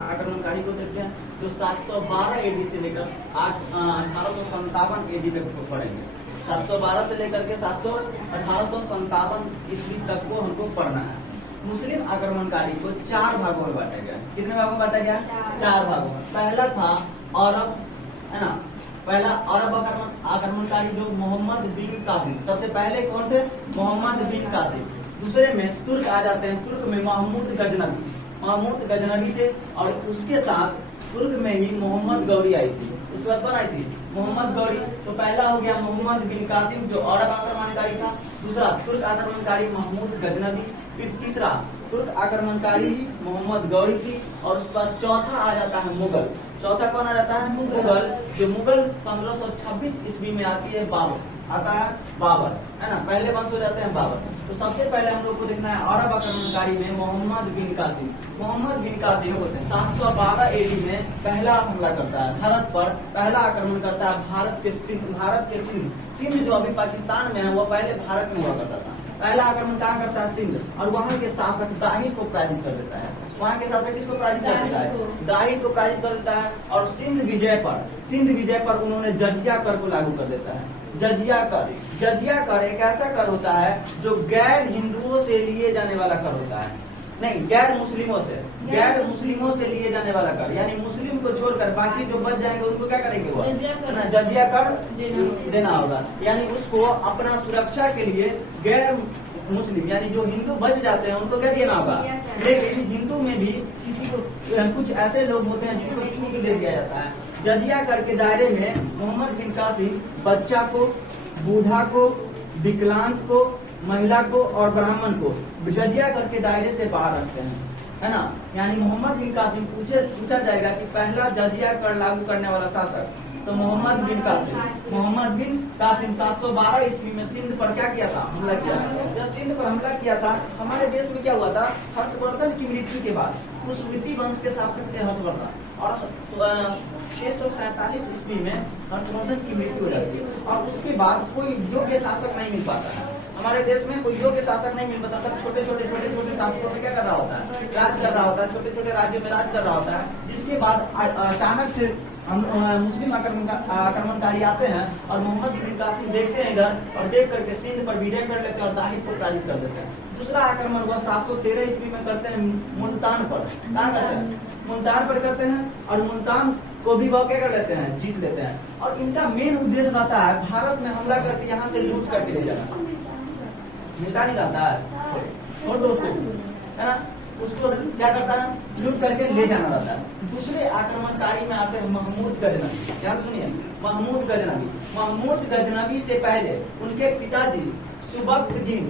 आक्रमणकारी को देखते हैं जो 712 एडी से लेकर 1857 एडी तक पढ़ेंगे। 712 से लेकर के 1857 ईस्वी तक को हमको पढ़ना है। मुस्लिम आक्रमणकारी को 4 भागों में बांटा गया। कितने भागों में बांटा गया? 4 भागों में। पहला था अरब, है ना, पहला अरब आक्रमणकारी जो मोहम्मद बिन कासिम, सबसे पहले कौन थे? मोहम्मद बिन कासिम। दूसरे में तुर्क आ जाते हैं, तुर्क में महमूद गजनवी थे, और उसके साथ तुर्क में ही मोहम्मद गौरी आई थी। उसके बाद कौन आई थी? मोहम्मद गौरी। तो पहला हो गया मोहम्मद बिन कासिम जो अरब आक्रमणकारी था, दूसरा तुर्क आक्रमणकारी महमूद गजनवी, फिर तीसरा तुर्क आक्रमणकारी मोहम्मद गौरी थी, और उसके बाद चौथा आ जाता है मुगल। चौथा कौन आ जाता है? मुगल। जो मुगल 1526 ईस्वी में आती है, आता है बाबर, है ना, पहले वंश हो जाते हैं बाबर। तो सबसे पहले हम लोग को देखना है अरब आक्रमणकारी में मोहम्मद बिन कासिम। मोहम्मद बिन कासिम 712 एडी में पहला हमला करता है भारत पर, पहला आक्रमण करता है भारत के सिंध जो अभी पाकिस्तान में है वो पहले भारत में हुआ करता था। पहला आक्रमण कहाँ करता है? सिंध। और वहाँ के शासक दाहिर को पराजित कर देता है। वहाँ के शासक किसको पराजित कर देता है? दाहिर को पराजित कर देता है। और सिंध विजय पर उन्होंने जजिया कर को लागू कर देता है। जजिया कर एक ऐसा कर होता है जो गैर हिंदुओं से लिए जाने वाला कर होता है, नहीं गैर मुस्लिमों से लिए जाने वाला कर, यानी मुस्लिम को छोड़कर बाकी जो बच जाएंगे उनको क्या करेंगे? वो जजिया कर देना होगा। यानी उसको अपना सुरक्षा के लिए गैर मुस्लिम यानी जो हिंदू बच जाते हैं उनको क्या देना होगा। लेकिन हिंदू में भी किसी को कुछ ऐसे लोग होते हैं जिनको छूट दे दिया जाता है। जजिया कर के दायरे में मोहम्मद बिन कासिम बच्चा को, बूढ़ा को, विकलांग को, महिला को और ब्राह्मण को जजिया कर के दायरे से बाहर रखते हैं, है ना। यानी मोहम्मद बिन कासिम पूछा जाएगा कि पहला जजिया कर लागू करने वाला शासक, तो मोहम्मद बिन कासिम 712 ईस्वी में सिंध पर क्या किया था? हमला किया। जब सिंध पर हमला किया था, हमारे देश में क्या हुआ था? हर्षवर्धन की मृत्यु के बाद पुष्पवती वंश के शासक थे हर्षवर्धन, और 647 ईस्वी में हर्षवर्धन की मृत्यु हो जाती है। और उसके बाद कोई योग्य शासक नहीं मिल पाता है हमारे देश में, कोई योग्य शासक नहीं मिल पाता। सब छोटे छोटे शासकों में क्या कर रहा होता है? राज कर रहा होता है, छोटे छोटे राज्यों में राज कर रहा होता है। जिसके बाद अचानक से मुस्लिम आक्रमणकारी आते हैं और मोहम्मद बिन कासिम देखते हैं इधर, और देख करके सिंध पर विजय कर लेते हैं और दाहिर को पराजित कर देते हैं। दूसरा आक्रमण वह 713 ईस्वी में करते हैं मुल्तान पर। कहाँ करते हैं? मुल्तान पर करते हैं, और मुल्तान को भी वह क्या कर लेते हैं? जीत लेते हैं। और इनका मेन उद्देश्य रहता है भारत में हमला करके यहाँ से लूट करके ले जाना। मिलता नहीं रहता है और दोस्तों, है ना, उसको क्या करता है? लूट करके ले जाना रहता है। दूसरे आक्रमणकारी में आते हैं महमूद गजनवी। ध्यान सुनिए, महमूद गजनवी से पहले उनके पिताजी सुबकदीन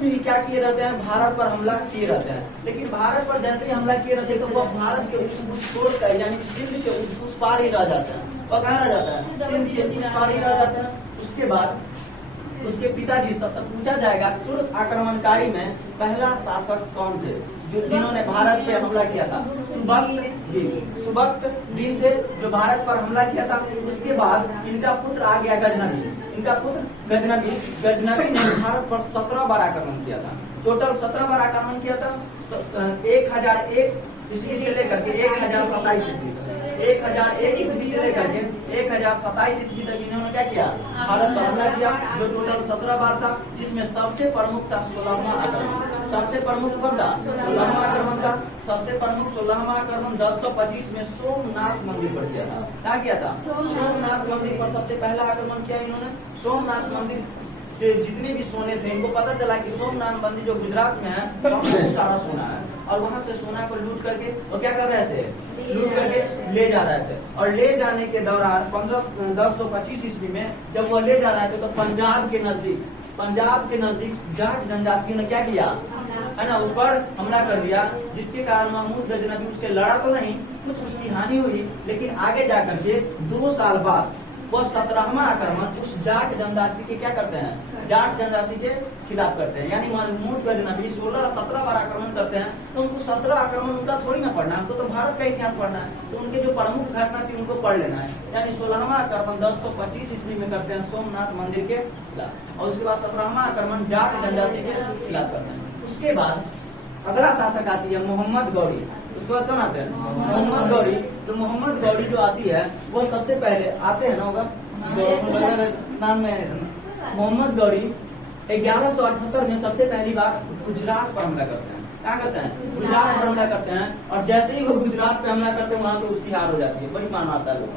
भी क्या किए रहते हैं? भारत पर हमला किए रहते हैं। लेकिन भारत पर जैसे ही हमला किए रहते हैं तो वह भारत के उस छोड़ कर, यानी सिंध के उस पार ही रह जाता है। वह कहाँ रह जाता है? सिंध के उस पार ही रह जाता है। उसके बाद उसके पिताजी पूछा जाएगा तुर्क आक्रमणकारी में पहला शासक कौन थे जिन्होंने भारत पे हमला किया था? सुबकदीन थे जो भारत पर हमला किया था। उसके बाद इनका पुत्र आ गया गजनवी ने भारत पर 17 बार आक्रमण किया था। टोटल 17 बार आक्रमण किया था। 1001 ईस्वी से लेकर के 1027 ईस्वी तक, 1001 ईस्वी से लेकर के 1027 ईस्वी तक इन्होंने क्या किया? भारत पर हमला किया, जो टोटल 17 बार था, जिसमें सबसे प्रमुख था 16वां आक्रमण। सबसे प्रमुख कौन था? 16वां आक्रमण था। सबसे प्रमुख 16वां आक्रमण 1025 में सोमनाथ मंदिर पर किया था। क्या किया था? सोमनाथ मंदिर पर सबसे पहला आक्रमण किया इन्होंने। सोमनाथ मंदिर से जितने भी सोने थे, इनको पता चला कि सोमनाथ मंदिर जो गुजरात में है बहुत सारा सोना है, और वहां से सोना को लूट करके वो क्या कर रहे थे? लूट करके ले जा रहे थे। और ले जाने के दौरान 1025 ईस्वी में जब वो ले जा रहे थे तो पंजाब के नजदीक जाट जनजाति ने क्या किया, है ना, उस पर हमला कर दिया। जिसके कारण महमूद गजनवी उससे लड़ा तो नहीं, कुछ उसकी हानि हुई, लेकिन आगे जाकर के 2 साल बाद वह 17वां आक्रमण उस जाट जनजाति के क्या करते हैं? जाट जनजाति के खिलाफ करते हैं। यानी महमूद गजनवी 17 बार आक्रमण करते हैं, तो उनको 17 आक्रमण उनका थोड़ी ना पढ़ना है, उनको तो भारत का इतिहास पढ़ना है। तो उनके जो प्रमुख घटना थी उनको पढ़ लेना है। यानी 16वां आक्रमण 1025 ईस्वी में करते हैं सोमनाथ मंदिर के खिलाफ, और उसके बाद 17वां आक्रमण जाट जनजाति के खिलाफ करते हैं। उसके बाद अगला शासक आती है मोहम्मद गौरी। उसके बाद कौन आते हैं? मोहम्मद गौरी। तो मोहम्मद गौरी जो आती है वो सबसे पहले आते हैं ना, होगा नाम में मोहम्मद गौरी 1178 में सबसे पहली बार गुजरात पर हमला करते हैं। क्या करते हैं? गुजरात पर हमला करते हैं। और जैसे ही वो गुजरात पे हमला करते हैं वहां पे उसकी हार हो जाती है। बड़ी मान मारता है लोग,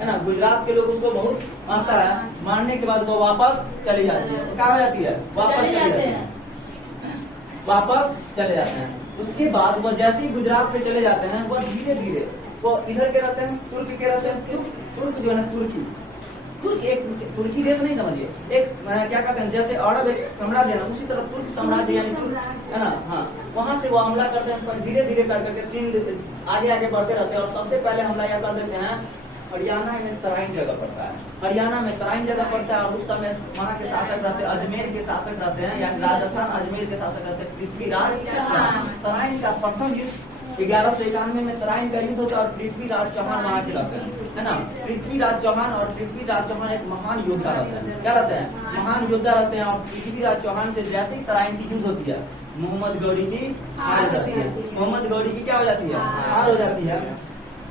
है ना। गुजरात के लोग उसको बहुत मारता है। मारने के बाद वो वापस चली जाती है। क्या हो जाती है? वापस चली जाती है, वापस चले जाते हैं। उसके बाद वो जैसे ही गुजरात पे चले जाते हैं वो धीरे धीरे वो इधर के रहते हैं, तुर्क के रहते हैं। तुर्क जो है ना, एक तुर्की देश नहीं समझिए, एक क्या कहते हैं, जैसे अरब एक साम्राज्य है ना, उसी तरह तुर्क साम्राज्य यानी तुर्क, है ना। हाँ, वहां से वो हमला करते हैं, पर धीरे धीरे कर करके सिंध आगे आगे बढ़ते रहते हैं। और सबसे पहले हमला यह कर देते हैं हरियाणा में तराइन जगह पड़ता है। हरियाणा में तराइन जगह पड़ता है। और उस समय वहाँ के शासक रहते हैं, अजमेर के शासक रहते हैं, यानी राजस्थान अजमेर के शासक रहते हैं पृथ्वीराज चौहान। तराइन का प्रथम युद्ध 1191 में तराइन का युद्ध होता है। और पृथ्वीराज चौहान वहाँ के रहते हैं, है ना। पृथ्वीराज चौहान, और पृथ्वीराज चौहान एक महान योद्धा रहते हैं। क्या रहते हैं? महान योद्धा रहते हैं। और पृथ्वीराज चौहान से जैसे ही तराइन की युद्ध होती है, मोहम्मद गौरी की हार हो जाती है। मोहम्मद गौरी की क्या हो जाती है? हार हो जाती है।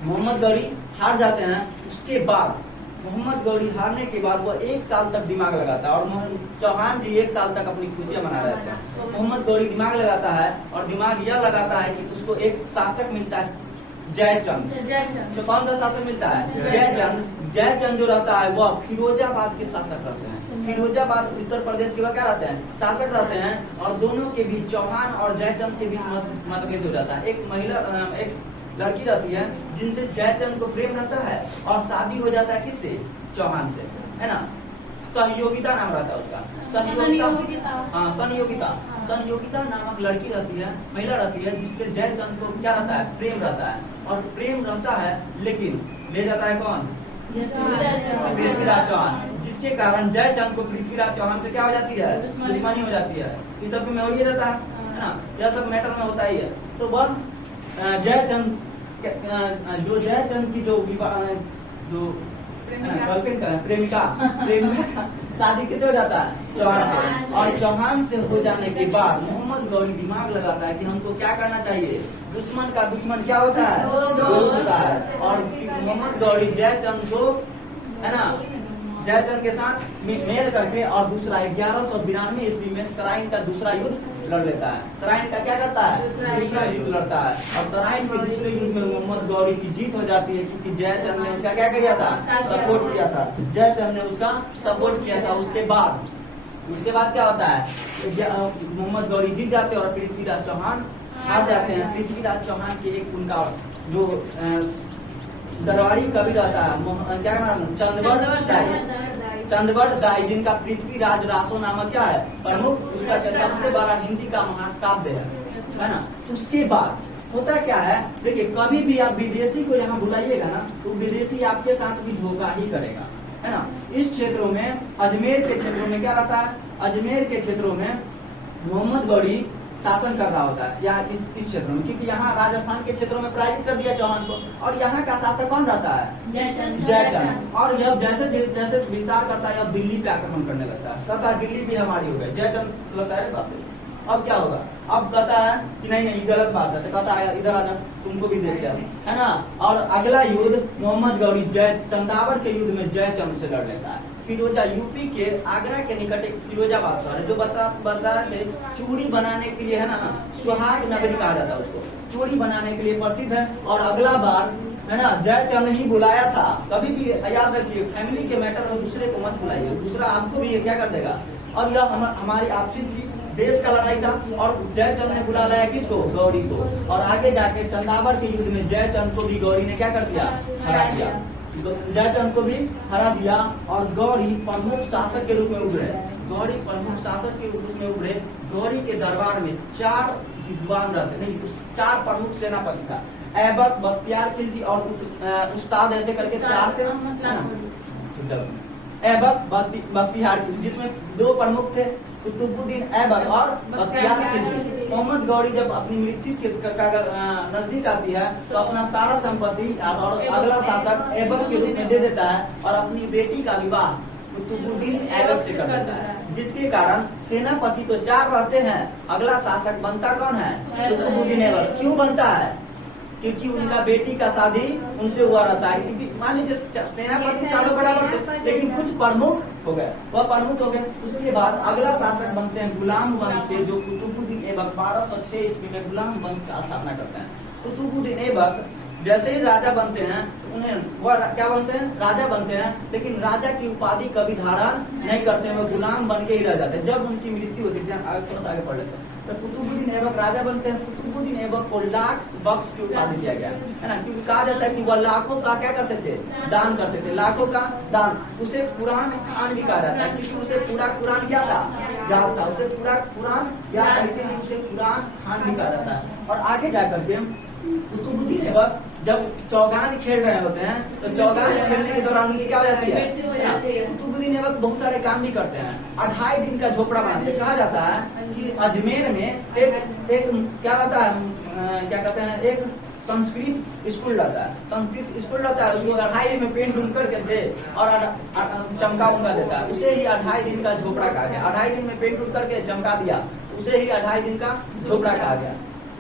मोहम्मद गौरी हार जाते हैं। उसके बाद मोहम्मद गौरी हारने के बाद वो 1 साल तक दिमाग लगाता है। और चौहान जी 1 साल तक अपनी खुशियां मना रहे थे। मोहम्मद गौरी दिमाग लगाता है, और दिमाग यह लगाता है कि उसको एक शासक मिलता है, जयचंद। तो कौन सा शासक मिलता है? जयचंद। जयचंद जो रहता है वो फिरोजाबाद के शासक रहते हैं। फिरोजाबाद उत्तर प्रदेश के वह क्या रहते हैं? शासक रहते हैं। और दोनों के बीच, चौहान और जयचंद के बीच मतभेद हो जाता है। एक महिला, एक लड़की रहती है जिनसे जयचंद को प्रेम रहता है, और शादी हो जाता है किससे? चौहान से, है ना। सहयोगिता नाम रहता है उसका, संयोगिता। हाँ, संयोगिता नामक लड़की रहती है, महिला रहती है, जिससे जयचंद को क्या रहता है? प्रेम रहता है। और प्रेम रहता है, लेकिन ले जाता है कौन? पृथ्वीराज चौहान। जिसके कारण जयचंद को पृथ्वीराज चौहान से क्या हो जाती है? दुश्मनी हो जाती है। इस सब में हो ही रहता है ना, यह सब मैटर में होता ही है। तो वह जयचंद, जो जयचंद की जो विवाह, जो गर्लफ्रेंड का प्रेमिका का शादी किससे हो जाता है? चौहान से। और चौहान से हो जाने के बाद मोहम्मद गौरी दिमाग लगाता है कि हमको क्या करना चाहिए? दुश्मन का दुश्मन क्या होता है? दोस्त होता है। और मोहम्मद गौरी जयचंद को, है ना, जयचंद के साथ मेल करके और दूसरा 1192 ईस्वी में तराइन का दूसरा युद्ध लड़ लेता है। तराइन का क्या करता है? दूसरा युद्ध लड़ता है। और तराइन के दूसरे युद्ध में मोहम्मद गौरी की जीत हो जाती है, क्योंकि जयचंद ने उसका क्या किया था? सपोर्ट किया था। जयचंद ने उसका सपोर्ट किया था। उसके बाद क्या होता है? मोहम्मद गौरी जीत जाते हैं और पृथ्वीराज चौहान हार जाते हैं। पृथ्वीराज चौहान के एक उनका जो दरबारी कवि रहता है, क्या नाम? चंदवट दाई, जिनका पृथ्वीराज रासो नामक क्या है? प्रमुख, उसका सबसे बड़ा हिंदी का महाकाव्य है ना। उसके बाद होता क्या है? देखिए, कभी भी आप विदेशी को यहाँ बुलाइएगा ना, तो विदेशी आपके साथ भी धोखा ही करेगा, है ना। इस क्षेत्रों में, अजमेर के क्षेत्रों में क्या रहता है? अजमेर के क्षेत्रों में मोहम्मद गौरी शासन कर रहा होता है, या इस क्षेत्र में, क्योंकि यहाँ राजस्थान के क्षेत्रों में पराजित कर दिया चौहान को। और यहाँ का शासक कौन रहता है? जयचंद। और यह जैसे जैसे विस्तार करता है, अब दिल्ली पे आक्रमण करने लगता है। कहता है दिल्ली भी हमारी हो गई। जयचंद लगता है बाप रे, अब क्या होगा? अब कहता है कि नहीं गलत बात है। तो कहता है इधर आ जा, तुमको भी देख लिया, है ना। और अगला युद्ध मोहम्मद गौरी चंदावर के युद्ध में जयचंद से लड़ लेता है। फिरोजा, यूपी के आगरा के निकट एक फिरोजाबाद शहर है, जो बता थे चूड़ी बनाने के लिए, है ना, सुहाग नगरी कहा जाता है उसको, चूड़ी बनाने के लिए प्रसिद्ध है। और अगला बार, है ना, जयचंद ही बुलाया था। कभी भी याद रखिए, फैमिली के मैटर में दूसरे को मत बुलाइए, दूसरा आपको भी ये क्या कर देगा। और यह हमारी आपसी देश का लड़ाई था। और जयचंद ने बुला लाया किसको? गौरी को। और आगे जाके चंदावर के युद्ध में जयचंद को भी गौरी ने क्या कर दिया? हरा दिया। जयचंद को भी हरा दिया। और गौरी प्रमुख शासक के रूप में उभरे। गौरी प्रमुख शासक के रूप में उभरे। गौरी के दरबार में 4 विद्वान रहते, नहीं, 4 प्रमुख सेनापति था। ऐबक, बख्तियार खिलजी और उस्ताद, ऐसे करके 4 थे। ऐबक, बख्तियार खिलजी, जिसमें 2 प्रमुख थे, कुतुबुद्दीन ऐबक और बख्तियार खिलजी। मोहम्मद गौरी जब अपनी मृत्यु के नजदीक आती है, तो अपना सारा संपत्ति और अगला शासक ऐबक के रूप में दे देता है, और अपनी बेटी का विवाह कुतुबुद्दीन ऐबक से कर देता है। जिसके कारण सेनापति तो 4 रहते हैं, अगला शासक बनता कौन है? कुतुबुद्दीन ऐबक। क्यों बनता है? क्योंकि उनका बेटी का शादी उनसे हुआ रहता है। क्योंकि मान लीजिए सेनापति चारों बराबर थे, लेकिन कुछ प्रमुख हो गए, वह प्रमुख हो गए। उसके बाद अगला शासक बनते हैं गुलाम वंश के, जो कुतुबुद्दीन ऐबक 1206 ईस्वी में गुलाम वंश का स्थापना करते हैं। कुतुबुद्दीन ऐबक जैसे ही राजा बनते हैं, उन्हें वह क्या बनते हैं? राजा बनते हैं, लेकिन राजा की उपाधि कभी धारण नहीं करते हैं, वो गुलाम बन के ही रह जाते हैं। जब उनकी मृत्यु होती है, थोड़ा सा आगे पढ़ लेते हैं, तो कुतुबुद्दीन ऐबक राजा बनते हैं। कुतुबुद्दीन ऐबक को लाख बख्श की उपाधि दिया गया है ना, क्योंकि कहा जाता है कि वह लाखों का क्या करते थे? दान करते थे, लाखों का दान। उसे कुरान खान भी कहा जाता है, क्योंकि उसे पूरा कुरान क्या था? याद था, उसे पूरा कुरान याद था, इसीलिए उसे कुरान खान भी कहा जाता है। और आगे जाकर के कुतुबुद्दीन ऐबक जब चौगान खेल रहे होते हैं, तो चौगान खेलने के दौरान उनकी क्या हो जाती है? कुतुबुद्दीन ऐबक बहुत सारे काम भी करते हैं। 2.5 दिन का झोपड़ा बनाते हैं। कहा जाता है कि अजमेर में एक क्या रहता है, क्या कहते हैं, एक संस्कृत स्कूल रहता है, संस्कृत स्कूल रहता है। उसको 2.5 दिन में पेंट उन करके दे और चमका उमका देता है, उसे ही 2.5 दिन का झोपड़ा कहा गया। 2.5 दिन में पेंट उन करके चमका दिया, उसे ही 2.5 दिन का झोपड़ा कहा गया।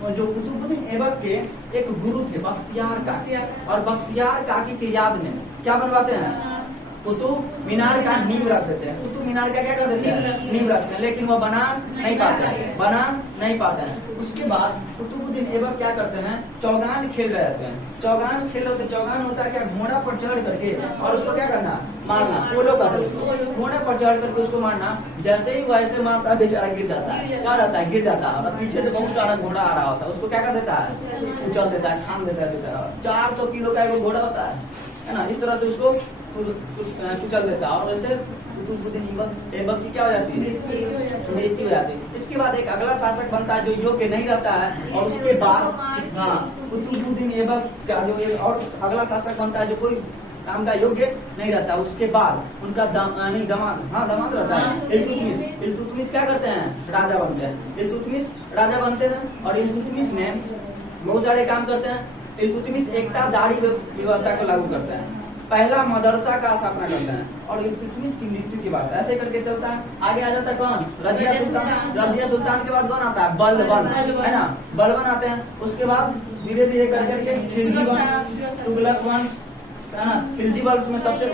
जो कुतुबुद्दीन ऐबक के एक गुरु थे बख्तियार काकी, और बख्तियार काकी की याद में क्या बनवाते हैं? कुतुब मीनार का नींव रख देते हैं। कुतुब मीनार का क्या कर देते हैं? नींव रखते हैं, लेकिन वो बना नहीं पाते हैं। उसके बाद कुतुबुद्दीन ऐबक क्या करते हैं? चौगान खेल रहे होते हैं। चौगान खेल रहे होते, चौगान होता है क्या? घोड़ा पर चढ़ करके और उसको क्या करना? मारना। पोलो का घोड़े पर चढ़ करके उसको मारना। जैसे ही वैसे मारता है, बेचारा गिर जाता है। क्या रहता है? गिर जाता है। और पीछे से बहुत सारा घोड़ा आ रहा होता है, उसको क्या कर देता है? उछल देता है, थाम देता है बेचारा। 400 किलो का एक घोड़ा होता है ना, इस तरह से उसको कुचल देता है। और ऐसे कुतुबुद्दीन ऐबक की क्या हो जाती है? मृत्यु हो जाती है। इसके बाद एक अगला शासक बनता है जो योग्य नहीं रहता है, और उसके बाद कुतुबुद्दीन ऐबक का जो और अगला शासक बनता है जो कोई काम का योग्य नहीं रहता। उसके बाद उनका दामाद रहता है इल्तुतमिश। इल्तुतमिश क्या करते हैं? राजा बनते हैं। इल्तुतमिश राजा बनते हैं, और इल्तुतमिश में बहुत सारे काम करते हैं। इल्तुतमिश एकतादारी व्यवस्था को लागू करते हैं, पहला मदरसा का स्थापना करते हैं, और इल्तुतमिश की मृत्यु के बाद ऐसे करके चलता है। आगे आ जाता है कौन? रजिया सुल्तान। रजिया सुल्तान के बाद कौन आता है? बलबन, है ना, बलबन आते हैं। उसके बाद धीरे धीरे करके खिलजी वंश, तुगलक वंश, है ना। खिलजी वंश में सबसे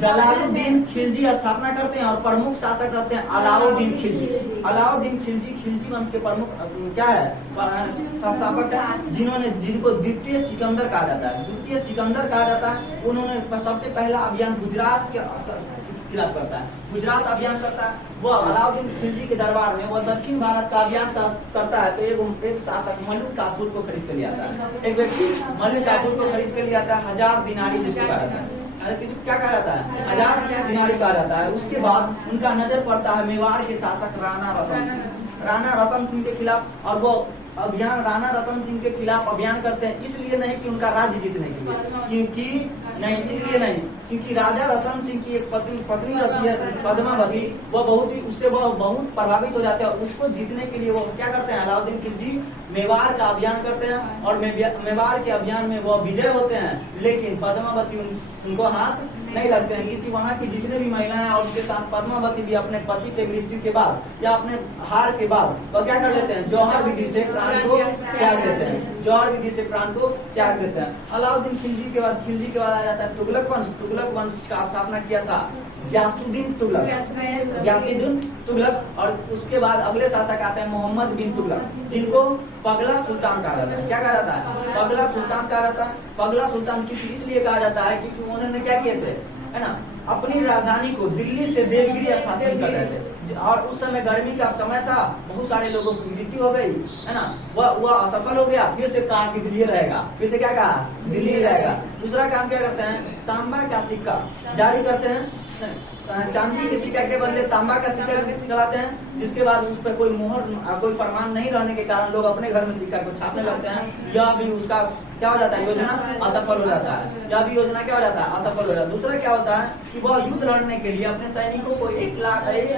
जलालुद्दीन खिलजी स्थापना करते हैं, और प्रमुख शासक रहते हैं अलाउद्दीन खिलजी। अलाउद्दीन खिलजी खिलजी वंश के प्रमुख क्या है? संस्थापक है, जिनको द्वितीय सिकंदर कहा जाता है। द्वितीय सिकंदर कहा जाता है। उन्होंने सबसे पहला अभियान गुजरात के खिलाफ करता है, गुजरात अभियान करता है। वो अलाउद्दीन खिलजी के दरबार में वो दक्षिण भारत का अभियान करता है, तो एक शासक मलिक काफूर को खरीद कर ले आता है। एक व्यक्ति मलिक काफूर को खरीद कर ले आता है, 1000 दिनारी जिसको कहा जाता है। किसको क्या कहा जाता है? 1000 दिनारी कहा जाता है। उसके बाद उनका नजर पड़ता है मेवाड़ के शासक राणा रतन सिंह। राणा रतन सिंह के खिलाफ, और वो अभियान राणा रतन सिंह के खिलाफ अभियान करते हैं। इसलिए नहीं कि उनका राज्य जीतने के लिए, क्योंकि राजा रतन सिंह की एक पत्नी रहती है पद्मावती, वो बहुत प्रभावित हो जाते हैं, और उसको जीतने के लिए वो क्या करते हैं? अलाउद्दीन खिलजी मेवाड़ का अभियान करते हैं, और मेवाड़ के अभियान में वो विजय होते हैं। लेकिन पद्मावती उनको हाथ नहीं लगते हैं, क्योंकि वहाँ की जितने भी महिलाएं और उसके साथ पद्मावती भी अपने पति के मृत्यु के बाद या अपने हार के बाद तो क्या कर लेते हैं? जौहर विधि से प्राण को त्याग देते हैं। जौहर विधि से प्राण को त्याग देते हैं। अलाउद्दीन खिलजी के बाद आ जाता है तुगलक वंश। तुगलक वंश का स्थापना किया था गयासुद्दीन तुगलक, और उसके बाद अगले शासक आते हैं मोहम्मद बिन तुगलक, जिनको पगला सुल्तान कहा जाता है। क्या कहा जाता है? पगला सुल्तान कहा जाता है। पगला सुल्तान क्योंकि इसलिए कहा जाता है क्योंकि उन्होंने क्या किए थे, है ना, अपनी राजधानी को दिल्ली से देवगिरी स्थापित कर रहे थे, और उस समय गर्मी का समय था, बहुत सारे लोगों की मृत्यु हो गई, है ना। वह असफल हो गया। फिर से कहा कि दिल्ली रहेगा, फिर से क्या कहा? दिल्ली रहेगा। दूसरा काम क्या करते हैं? तांबा का सिक्का जारी करते हैं। चांदी के सिक्का के बदले तांबा का सिक्का चलाते हैं, जिसके बाद उस पर कोई मोहर, कोई प्रमाण नहीं रहने के कारण लोग अपने घर में सिक्का को छापने लगते हैं। यह भी उसका क्या हो जाता है? योजना असफल हो जाता है। यह भी योजना क्या हो जाता है? असफल हो जाता है। दूसरा क्या होता है कि वह युद्ध लड़ने के लिए अपने सैनिकों को 1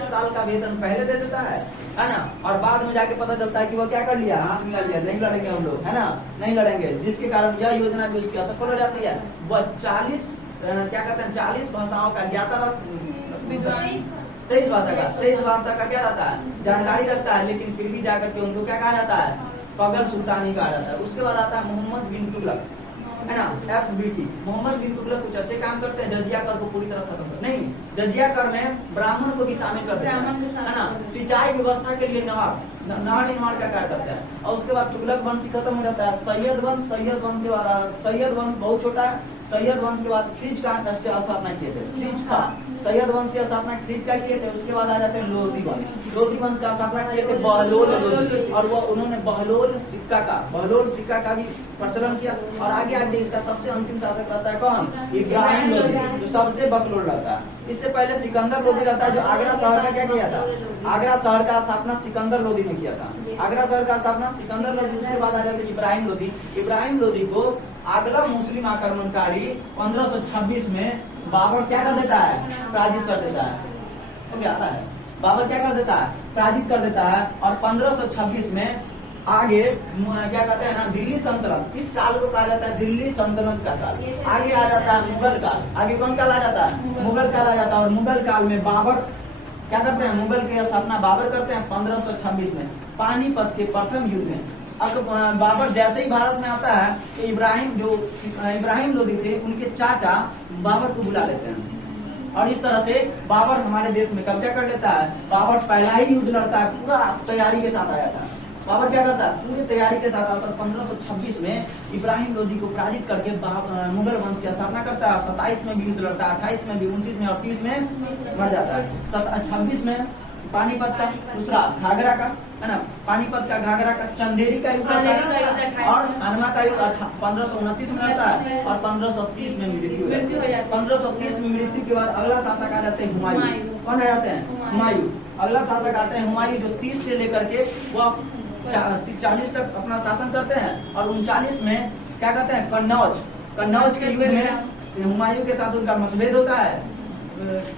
साल का वेतन पहले दे देता है ना, और बाद में जाके पता चलता है कि वो क्या कर लिया? हाथ मिला लिया, नहीं लड़ेंगे हम लोग, है ना, नहीं लड़ेंगे, जिसके कारण यह योजना भी उसकी असफल हो जाती है। वह क्या कहते हैं 40 भाषाओं का ज्ञाता विद्वान 23 भाषा का 23 भाषा का क्या रहता है जानकारी रखता है, लेकिन फिर भी जाकर के उनको क्या कहा जाता है पगल सुल्तानी कहा जाता है। उसके बाद आता है मोहम्मद बिन तुगलक, है ना, FBT। मोहम्मद बिन तुगलक कुछ अच्छे काम करते हैं, जजिया कर को पूरी तरह खत्म कर, नहीं जजिया कर में ब्राह्मण को भी शामिल कर देते हैं, है ना, सिंचाई व्यवस्था के लिए नहर निर्माण का कार्य करता है। और उसके बाद तुगलक वंश खत्म हो जाता है। सैयद वंश के बाद सैयद वंश बहुत छोटा है। सैयद वंश के बाद खिज का स्थापना किए थे, खिज का सैयद वंश की स्थापना खिज का किए थे। उसके बाद आ जाते हैं लोधी वंश। लोधी वंश का स्थापना किए थे बहलोल लोधी, और वो उन्होंने बहलोल सिक्का का भी प्रचलन किया। और आगे आगे इसका सबसे अंतिम शासक रहता है कौन, इब्राहिम लोधी, जो सबसे बकलोल रहता है। इससे पहले सिकंदर लोधी रहता है, जो आगरा शहर का क्या किया था, आगरा शहर का स्थापना सिकंदर लोधी ने किया था। आगरा शहर का स्थापना सिकंदर लोधी। उसके बाद आ जाते हैं इब्राहिम लोधी। इब्राहिम लोधी को अगला मुस्लिम आक्रमणकारी 1526 में बाबर क्या कर देता है, पराजित कर देता है। तो क्या आता है, बाबर क्या कर देता है, पराजित कर देता है। और 1526 में आगे क्या कहते हैं ना दिल्ली सल्तनत, इस काल को कहा जाता है दिल्ली सल्तनत का काल। आगे आ जाता है मुगल काल। आगे कौन काल आ जाता है, मुगल काल आ जाता है। और मुगल काल में बाबर क्या करते हैं, मुगल की स्थापना बाबर करते हैं 1526 में पानीपत के प्रथम युद्ध में। बाबर जैसे ही भारत में आता है तो इब्राहिम लोधी थे, उनके चाचा बाबर को बुला लेते हैं, और इस तरह से बाबर हमारे देश में कब्जा कर लेता है। बाबर पहला ही युद्ध लड़ता है, पूरा तैयारी के साथ आया था। बाबर क्या करता है, पूरी तैयारी के साथ आता है। 1526 में इब्राहिम लोधी को पराजित करके मुगल वंश की स्थापना करता है। 27 में भी युद्ध लड़ता है, 28 में भी, 29 में और 30 में मर जाता है। 26 में पानीपत का दूसरा घाघरा का, है ना, पानीपत का घाघरा का चंदेरी का युद्ध होता है, और खानवा का युद्ध 1529 में होता है, और 1530 में मृत्यु हो जाती है। 1530 में मृत्यु के बाद अगला शासक आ जाते हैं हुमायूं। कौन आ जाते हैं, हुमायूं। अगला शासक आते हैं हुमायूं, जो 30 से लेकर के वो 40 तक अपना शासन करते हैं। और 39 में क्या कहते हैं, कन्नौज के युद्ध में हुमायूं के साथ उनका मतभेद होता है,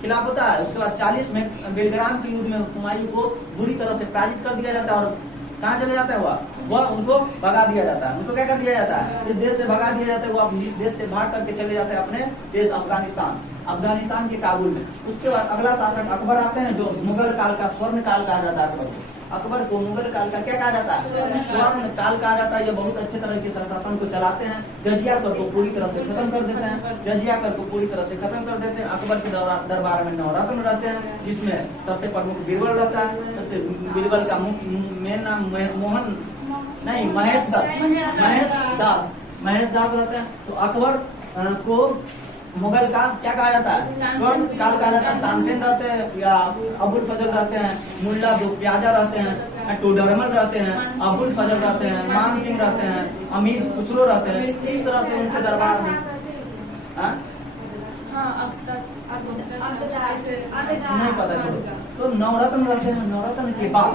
खिलाफ होता है। उसके बाद 40 में बेलग्राम के युद्ध में हुमायूं को बुरी तरह से पराजित कर दिया जाता है। और कहाँ चले जाता है वह उनको भगा दिया जाता है। उनको क्या कर दिया जाता है, इस देश से भगा दिया जाता है। वो इस देश से भाग करके चले जाते हैं अपने देश अफगानिस्तान के काबुल में। उसके बाद अगला शासक अकबर आते हैं, जो मुगल काल का स्वर्ण काल कहा जाता है। अकबर को मुगल काल का क्या कहा जाता है, स्वर्ण काल कहा जाता है। ये बहुत अच्छे तरह के शासन को चलाते हैं। जजिया कर को पूरी तरह से खत्म कर देते हैं। अकबर के दरबार में नवरत्न रहते हैं, जिसमें सबसे प्रमुख बीरबल रहता है। सबसे बीरबल का मेन नाम महेश दास रहते हैं। तो अकबर को मुगल का क्या कहा जाता है, स्वर्ण काल कहा जाता है। तानसेन रहते हैं, या अबुल फजल रहते हैं, मुल्ला दो प्याजा रहते हैं, टोडरमल रहते हैं, अबुल फजल रहते हैं, मान सिंह रहते हैं, अमीर खुसरो रहते हैं। इस तरह से उनके दरबार में नहीं पता चलो। तो नवरत्न रहते हैं। नवरत्न के बाद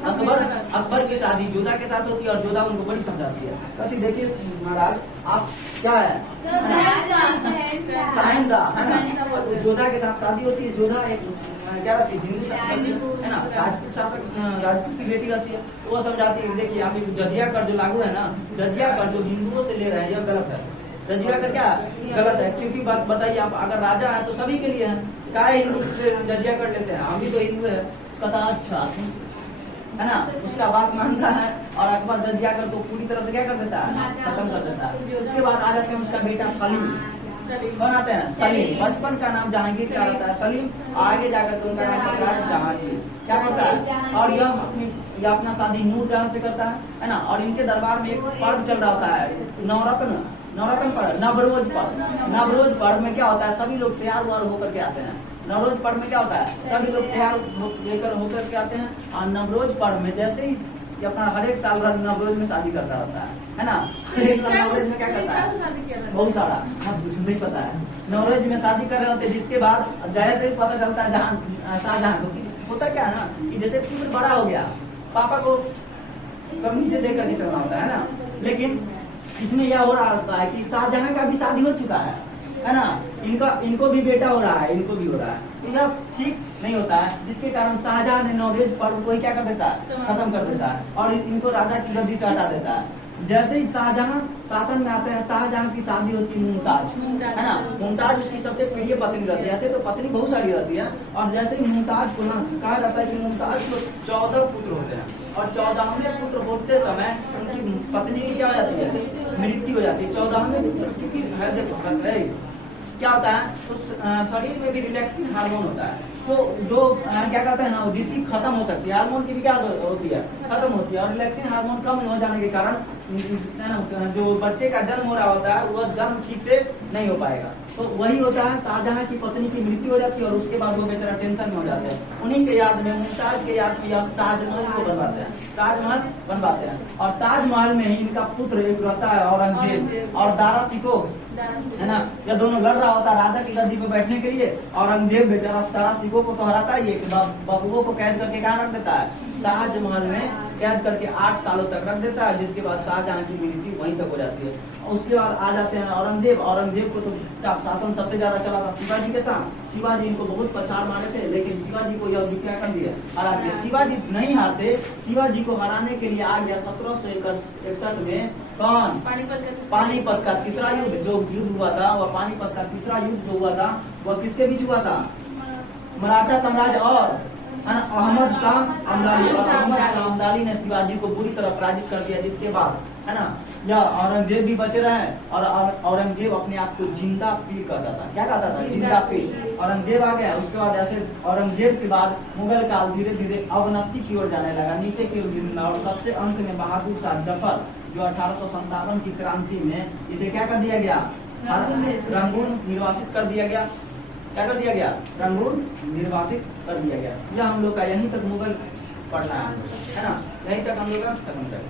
अकबर की शादी जोधा के साथ होती है, और जोधा उनको बड़ी समझाती है, कहती देखिए महाराज आप क्या है, साइंसदान है ना। तो जोधा के साथ शादी होती है। जोधा एक क्या रहती है, हिंदू है ना, राजपूत शासक, राजपूत की बेटी रहती है। वो समझाती है देखिए आप जजिया कर जो लागू है ना, जजिया कर जो हिंदुओं से ले रहे हैं यह गलत है। जजिया कर क्या गलत है, क्योंकि बात बताइए आप अगर राजा है तो सभी के लिए है, क्या हिंदू से जजिया कर लेते हैं, हम भी तो हिंदू है। कथा अच्छा है ना, उसका बात मानता है। और अकबर जजिया कर को पूरी तरह से क्या कर देता है, खत्म कर देता है। उसके बाद आ जाते हैं उसका बेटा सलीम बनाते हैं। सलीम बचपन का नाम जहांगीर का रहता है। सलीम आगे जाकर उनका नाम पड़ता है जहांगीर। क्या करता है, और यह अपना शादी नूर जहां से करता है ना। और इनके दरबार में एक पर्व चल रहा होता है, नवरत्न पर्व, नवरोज पर्व में क्या होता है, सभी लोग तैयार होकर के आते हैं। नवरोज पर्व में क्या होता है, सभी लोग तैयार होकर के आते हैं। और नवरोज पर्व में जैसे ही अपना हर एक साल नवरोज में शादी करता रहता है ना। नवरोज में क्या करता है, बहुत सारा नहीं पता है। नवरोज में शादी कर रहे होते हैं, जिसके बाद जैसे ही पता चलता है शाहजहां को, होता क्या है ना कि जैसे पुत्र बड़ा हो गया, पापा को कमी से देकर के चलना होता है ना। लेकिन इसमें यह हो रहा होता है कि शाहजहां का भी शादी हो चुका है ना, इनको भी बेटा हो रहा है, इनको भी हो रहा है। तो यह ठीक नहीं होता है, जिसके कारण शाहजहां ने नवरोज पर्व को ही क्या कर देता है, खत्म कर देता है, और इनको राजा की गद्दी से हटा देता है। जैसे ही शाहजहां शासन में आते हैं, शाहजहां की शादी होती है मुमताज, है ना। मुमताज उसकी सबसे प्रिय पत्नी रहती है। ऐसे तो पत्नी बहुत सारी रहती है, और जैसे ही मुमताज को ना कहा जाता है कि मुमताज को 14 पुत्र होते हैं, और 14वें पुत्र होते समय उनकी पत्नी की क्या हो जाती है, मृत्यु हो जाती है। 14वें पुत्र की क्या होता है, उस शरीर में भी रिलैक्सिंग हार्मोन होता है, तो जो क्या कहते हैं ना, जिसकी खत्म हो सकती है, हार्मोन की भी क्या होती है, खत्म होती है। और रिलैक्सिंग हार्मोन कम हो जाने के कारण जो बच्चे का जन्म हो रहा होता है वह जन्म ठीक से नहीं हो पाएगा। तो वही होता है, शाहजहां की पत्नी की मृत्यु हो जाती है, और उसके बाद वो बेचारा टेंशन में हो जाते हैं। उन्हीं के याद में, मुमताज के याद में ताजमहल से बनवाते हैं, ताजमहल बनवाते हैं। और ताजमहल में ही इनका पुत्र एक रहता है औरंगजेब, और दारा शिको, है ना। यह दोनों लड़ रहा होता है राजा की गद्दी पे बैठने के लिए। औरंगजेब बेचारा दारा शिको को तो हराता ही है, बबुओं को कैद करके कहाँ रख देता है, ताजमहल में कैद करके 8 सालों तक रख देता है, जिसके बाद शाहजहां की मृत्यु वहीं तक हो जाती है। और उसके बाद आ जाते हैं औरंगजेब। औरंगजेब को तो शासन सबसे ज्यादा चला था शिवाजी के साथ। शिवाजी इनको बहुत पछाड़ मारे थे, लेकिन शिवाजी को यह क्या कर दिया, हरा दिया। शिवाजी नहीं हारते, शिवाजी को हराने के लिए आ गया 1761 में कौन, पानीपत का तीसरा युद्ध जो युद्ध हुआ था, वह पानीपत का तीसरा युद्ध जो हुआ था वह किसके बीच हुआ था, मराठा साम्राज्य और अहमद शाह अब्दाली। और अहमद शाह अब्दाली ने शिवाजी को बुरी तरह पराजित कर दिया, जिसके बाद, है ना, यह औरंगजेब भी बचे रहे। और औरंगजेब अपने आप को जिंदा पीर कहता था। क्या कहता था, जिंदा पीर। औरंगजेब आ गया, उसके बाद ऐसे औरंगजेब के बाद मुगल काल धीरे धीरे अवनति की ओर जाने लगा, नीचे की ओर गिरना। और सबसे अंत में बहादुर शाह जफर, जो 1857 की क्रांति में इसे क्या कर दिया गया, रंगून निर्वासित कर दिया गया। क्या कर दिया गया, रंगून निर्वासित कर दिया गया। यह हम लोग का यहीं तक मुगल पढ़ना है ना, यहीं तक हम लोग का खत्म कर।